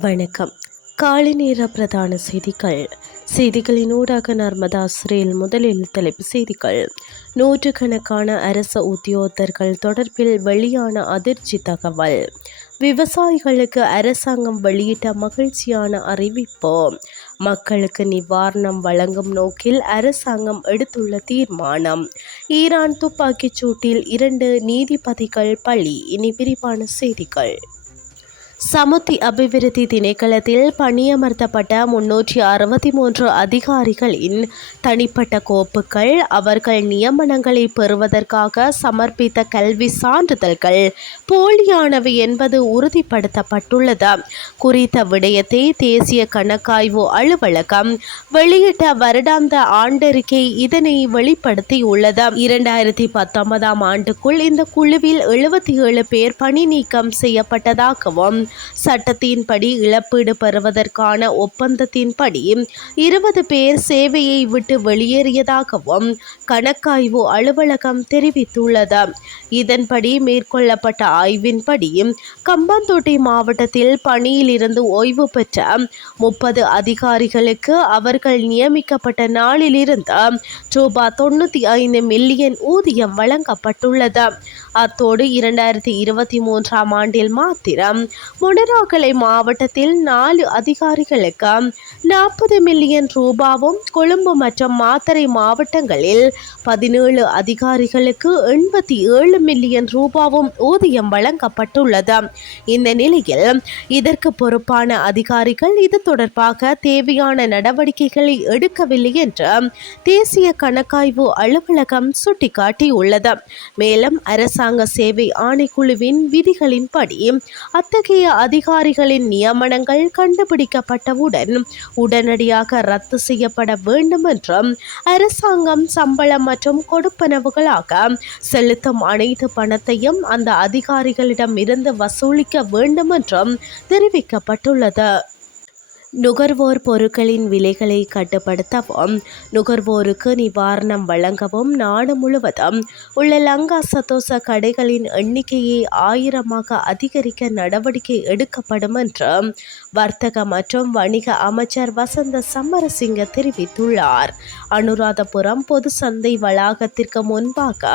வணக்கம். காலை நேர பிரதான செய்திகள். செய்திகளின் ஊடாக நர்மதா சிறையில் முதலில் தலைப்பு செய்திகள். நூற்றுக்கணக்கான அரச உத்தியோகத்தர்கள் தொடர்பில் வெளியான அதிர்ச்சி தகவல். விவசாயிகளுக்கு அரசாங்கம் வெளியிட்ட மகிழ்ச்சியான அறிவிப்பு. மக்களுக்கு நிவாரணம் வழங்கும் நோக்கில் அரசாங்கம் எடுத்துள்ள தீர்மானம். ஈரான் துப்பாக்கிச் சூட்டில் இரண்டு நீதிபதிகள் பழி இனி விரிவான செய்திகள். சமுத்தி அபிவிருத்தி திணைக்களத்தில் பணியமர்த்தப்பட்ட முன்னூற்றி அறுபத்தி மூன்று அதிகாரிகளின் தனிப்பட்ட கோப்புகள் அவர்கள் நியமனங்களை பெறுவதற்காக சமர்ப்பித்த கல்வி சான்றிதழ்கள் போலியானவை என்பது உறுதிப்படுத்தப்பட்டுள்ளது. குறித்த விடயத்தை தேசிய கணக்காய்வு அலுவலகம் வெளியிட்ட வருடாந்த ஆண்டறிக்கை இதனை வெளிப்படுத்தியுள்ளது. இரண்டாயிரத்தி பத்தொன்பதாம் ஆண்டுக்குள் இந்த குழுவில் எழுபத்தி ஏழு பேர் பணி நீக்கம் செய்யப்பட்டதாகவும் சட்டத்தின்படி இழப்பீடு பெறுவதற்கான ஒப்பந்தத்தின்படி இருபது பேர் சேவையை விட்டு வெளியேறியதாகவும் கணக்காய்வு அலுவலகம் தெரிவித்துள்ளது. இதன்படி மேற்கொள்ளப்பட்ட ஆய்வின்படி கம்பந்தோட்டை மாவட்டத்தில் பணியிலிருந்து ஓய்வு பெற்ற முப்பது அதிகாரிகளுக்கு அவர்கள் நியமிக்கப்பட்ட நாளிலிருந்து ரூபாய் தொண்ணூற்றி ஐந்து மில்லியன் ஊதியம் வழங்கப்பட்டுள்ளது. அத்தோடு இரண்டாயிரத்தி இருபத்தி மூன்றாம் ஆண்டில் மாத்திரம் முனராகலை மாவட்டத்தில் நாலு அதிகாரிகளுக்கு நாற்பது மில்லியன் ரூபாவும் கொழும்பு மற்றும் மாத்தறை மாவட்டங்களில் பதினேழு அதிகாரிகளுக்கு எண்பத்தி ஏழு மில்லியன் ரூபாவும் ஊதியம் வழங்கப்பட்டுள்ளது. இந்த நிலையில் இதற்கு பொறுப்பான அதிகாரிகள் இது தொடர்பாக தேவையான நடவடிக்கைகளை எடுக்கவில்லை என்று தேசிய கணக்காய்வு அலுவலகம் சுட்டிக்காட்டியுள்ளது. மேலும் அரசாங்க சேவை ஆணைக்குழுவின் விதிகளின்படி அத்தகைய அதிகாரிகளின் நியமனங்கள் கண்டுபிடிக்கப்பட்டவுடன் உடனடியாக ரத்து செய்யப்பட வேண்டும் என்றும் அரசாங்கம் சம்பளம் மற்றும் கொடுப்பனவுகளாக செலுத்தும் அனைத்து பணத்தையும் அந்த அதிகாரிகளிடம் இருந்து வசூலிக்க வேண்டும் என்றும் தெரிவிக்கப்பட்டுள்ளது. நுகர்வோர் பொருட்களின் விலைகளை கட்டுப்படுத்தவும் நுகர்வோருக்கு நிவாரணம் வழங்கவும் நாடு முழுவதும் உள்ள லங்கா சதோச கடைகளின் எண்ணிக்கையை ஆயிரமாக அதிகரிக்க நடவடிக்கை எடுக்கப்படும் என்று வர்த்தக மற்றும் வணிக அமைச்சர் வசந்த சமரசிங்க தெரிவித்துள்ளார். அனுராதபுரம் பொது சந்தை வளாகத்திற்கு முன்பாக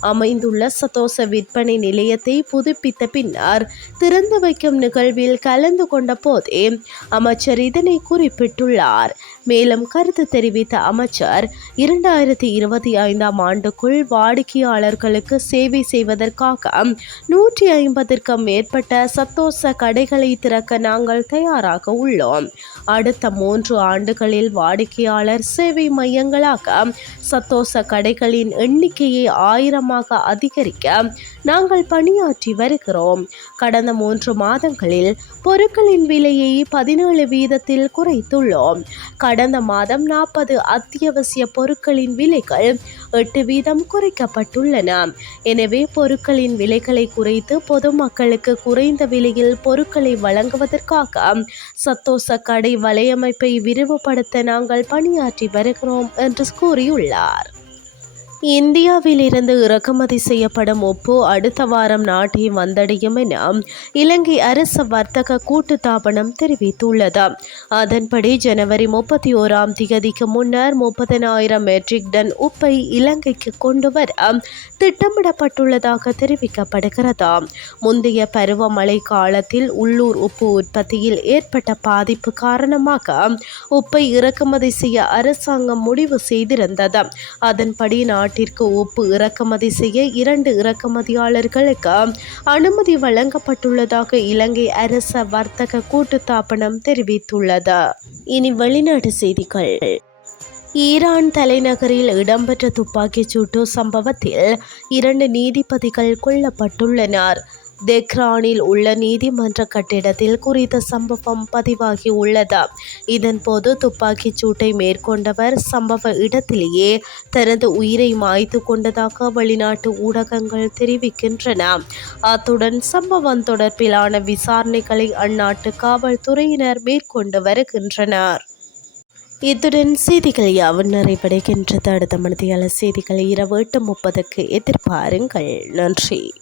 அமைந்துள்ள சதோச விற்பனை நிலையத்தை புதுப்பித்த பின்னர் திறந்து வைக்கும் நிகழ்வில் கலந்து கொண்ட போதே அமைச்சர் அமைச்சர் இதனை குறிப்பிட்டுள்ளார். மேலும் கருத்து தெரிவித்த அமைச்சர் இரண்டாயிரத்தி இருபத்தி ஐந்தாம் ஆண்டுக்குள் வாடிக்கையாளர்களுக்கு சேவை செய்வதற்காக நூற்றி ஐம்பதற்கும் மேற்பட்ட சத்தோச கடைகளை திறக்க நாங்கள் தயாராக உள்ளோம். அடுத்த மூன்று ஆண்டுகளில் வாடிக்கையாளர் சேவை மையங்களாக சத்தோச கடைகளின் எண்ணிக்கையை ஆயிரமாக அதிகரிக்க நாங்கள் பணியாற்றி வருகிறோம். கடந்த மூன்று மாதங்களில் பொருட்களின் விலையை பதினேழு சதவீதத்தில் குறைத்துள்ளோம். கடந்த மாதம் நாற்பது அத்தியாவசிய பொருட்களின் விலைகள் எட்டு வீதம் குறைக்கப்பட்டுள்ளன. எனவே பொருட்களின் விலைகளை குறைத்து பொதுமக்களுக்கு குறைந்த விலையில் பொருட்களை வழங்குவதற்காக சத்தோச கடை வலையமைப்பை விரிவுபடுத்த நாங்கள் பணியாற்றி வருகிறோம் என்று கூறியுள்ளார். இந்தியாவிலிருந்து இறக்குமதி செய்யப்படும் உப்பு அடுத்த வாரம் நாட்டை வந்தடையும் என இலங்கை அரசு வர்த்தக கூட்டுத்தாபனம் தெரிவித்துள்ளது. அதன்படி ஜனவரி முப்பத்தி ஓராம் தேதிக்கு முன்னர் முப்பதனாயிரம் மெட்ரிக் டன் உப்பை இலங்கைக்கு கொண்டு வர திட்டமிடப்பட்டுள்ளதாக தெரிவிக்கப்படுகிறது. முந்தைய பருவமழை காலத்தில் உள்ளூர் உப்பு உற்பத்தியில் ஏற்பட்ட பாதிப்பு காரணமாக உப்பை இறக்குமதி செய்ய அரசாங்கம் முடிவு செய்திருந்தது. அதன்படி நாடு நாட்டிற்கு உப்பு இறக்குமதி செய்ய இரண்டு இறக்குமதியாளர்களுக்கு அனுமதி வழங்கப்பட்டுள்ளதாக இலங்கை அரச வர்த்தக கூட்டுத்தாபனம் தெரிவித்துள்ளது. இனி வெளிநாட்டு செய்திகள். ஈரான் தலைநகரில் இடம்பெற்ற துப்பாக்கிச் சூட்டு சம்பவத்தில் இரண்டு நீதிபதிகள் கொல்லப்பட்டுள்ளனர். தெக்ரானில் உள்ள நீதிமன்ற கட்டிடத்தில் குறித்த சம்பவம் பதிவாகி உள்ளது. இதன்போது துப்பாக்கிச் சூட்டை மேற்கொண்டவர் சம்பவ இடத்திலேயே தனது உயிரை மாய்த்து கொண்டதாக வெளிநாட்டு ஊடகங்கள் தெரிவிக்கின்றன. அத்துடன் சம்பவம் தொடர்பிலான விசாரணைகளை அந்நாட்டு காவல்துறையினர் மேற்கொண்டு வருகின்றனர். இத்துடன் செய்திகள் யாவும் நிறைவடைகின்றது. அடுத்த மனதியாளர் செய்திகளை இரவு எட்டு முப்பதுக்கு எதிர்பாருங்கள். நன்றி.